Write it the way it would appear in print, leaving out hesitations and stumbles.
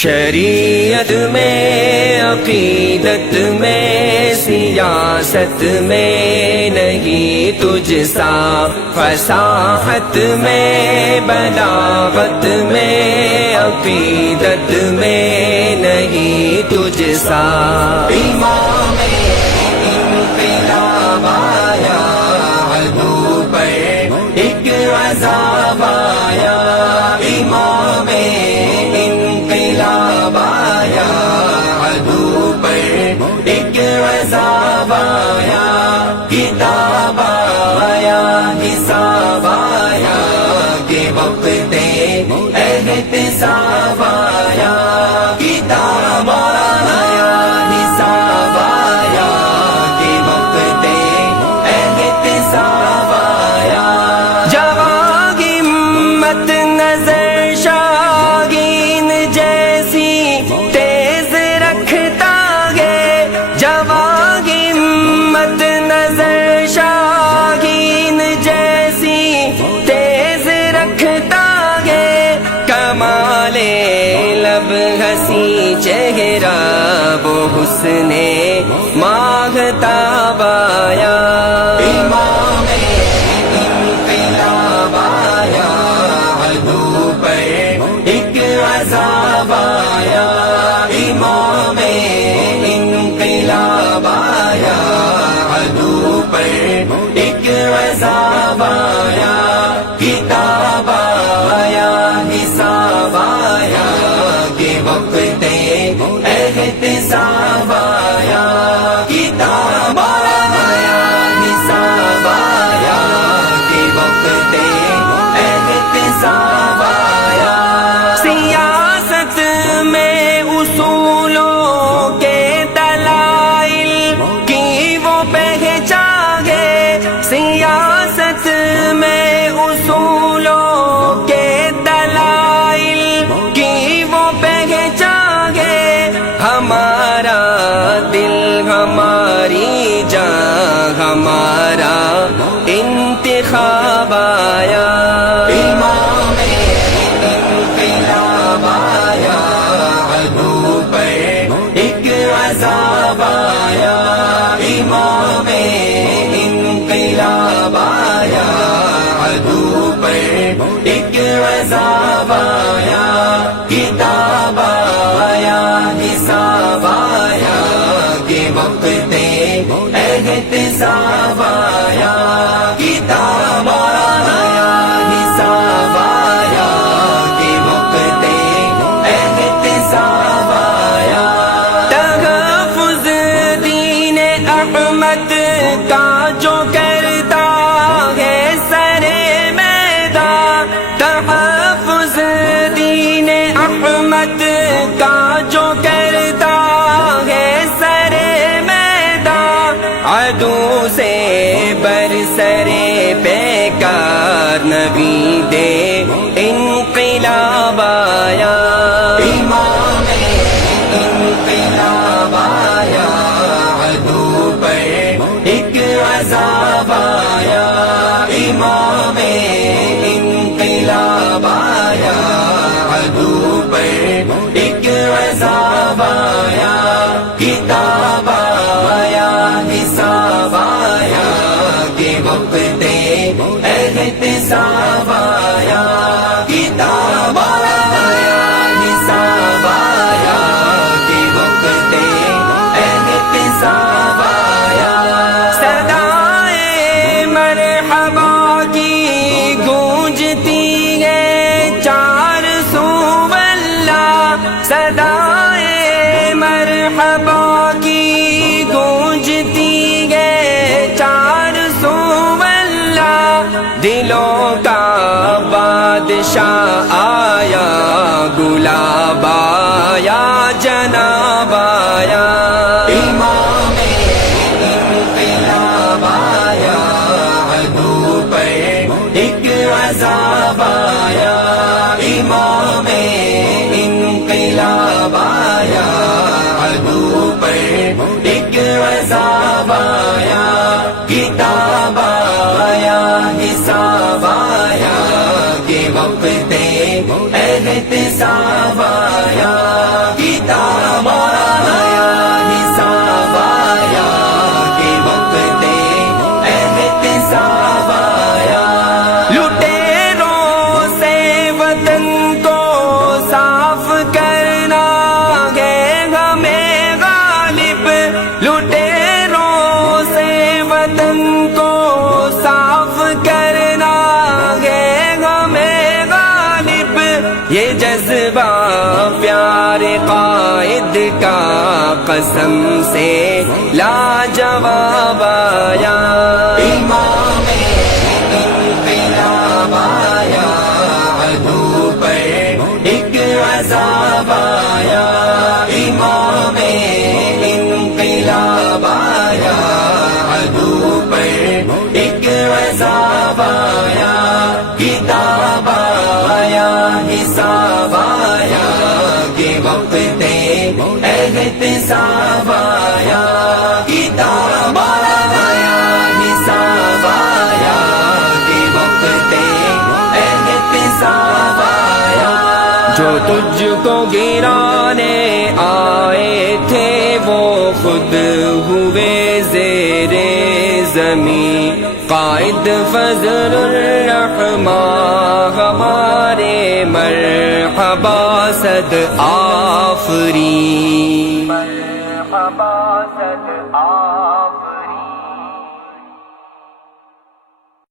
شریعت میں، عقیدت میں، سیاست میں نہیں تجھ سا، فصاحت میں، بلاغت میں، عقیدت میں نہیں تجھ سا۔ امام انقلاب آیا، عدو پر ایک عذاب آیا، امام انقلاب آیا، عدو پر ایک عذاب آیا، کتاب آیا، حساب آیا، کہ وقت احتساب آیا، کتاب آیا، حساب آیا، کہ وقت احتساب آیا۔ جوان ہمت نظر شاگین جیسی تیز رکھتا ہے، جوان ہمت نظر شاگین جیسی تیز رکھتا ہے، کمال لب ہنسی چہرہ وہ حسن ماہتاب آیا۔ امام انقلاب آیا، عدو پر ایک عذاب آیا، امام انقلاب آیا، عدو پر ایک عذاب آیا، کتاب آیا، حساب آیا، کہ وقت احتساب آیا، کتاب آیا، حساب آیا، کہ وقت احتساب آیا۔ سیاست میں اصولوں کے دلائل کی وہ پہچان ہے، سیاست میں اصولوں کے دلائل کی وہ پہچان ہے، ہمارا دل، ہماری جان، ہمارا انتخاب آیا۔ امام انقلاب آیا، عدو پر ایک عذاب آیا، امام انقلاب آیا، عدو پر ایک عذاب آیا، کتاب آیا، حساب آیا، کہ وقت احتساب آیا، کتاب آیا، حساب آیا، کہ وقت احتساب آیا۔ تحفظ دین احمد کا جو کرتا ہے سر میدان، تحفظ دین احمد کا جو کرتا ہے سر میدان، عدو سے برسر پیکار نبی دے انقلاب آیا۔ امام انقلاب آیا، عدو پر ایک عذاب آیا، امام انقلاب آیا، عدو پر ایک عذاب آیا، کتاب آیا، حساب آیا، کہ وقت احتساب آیا، کتاب آیا، حساب آیا، کہ وقت احتساب آیا۔ صدائے مرحبا کی گونجتی ہے چار سو اللہ، صدائے مرحبا کی گونجتی ہے چار سو اللہ، دلوں کا بادشاہ آیا، گلاب آیا، جناب آیا۔ امام انقلاب آیا، عدو پر ایک عذاب آیا، امام انقلاب آیا، عدو پر ایک عذاب آیا، کتاب آیا، حساب آیا، کہ وقت احتساب آیا۔ سوا پیارے قائد کا قسم سے لاجواب آیا امام انقلاب آیا عدو پر ایک عذاب آیا امام انقلاب آیا عدو پر ایک عذاب آیا کتاب آیا حساب آیا کہ وقت احتساب آیا کتاب آیا حساب آیا کہ وقت احتساب آیا جو تجھ کو گرانے آئے تھے وہ خود ہوئے زیر زمین قائد فضل الرحمن ہمارے مرحبا صد آفرین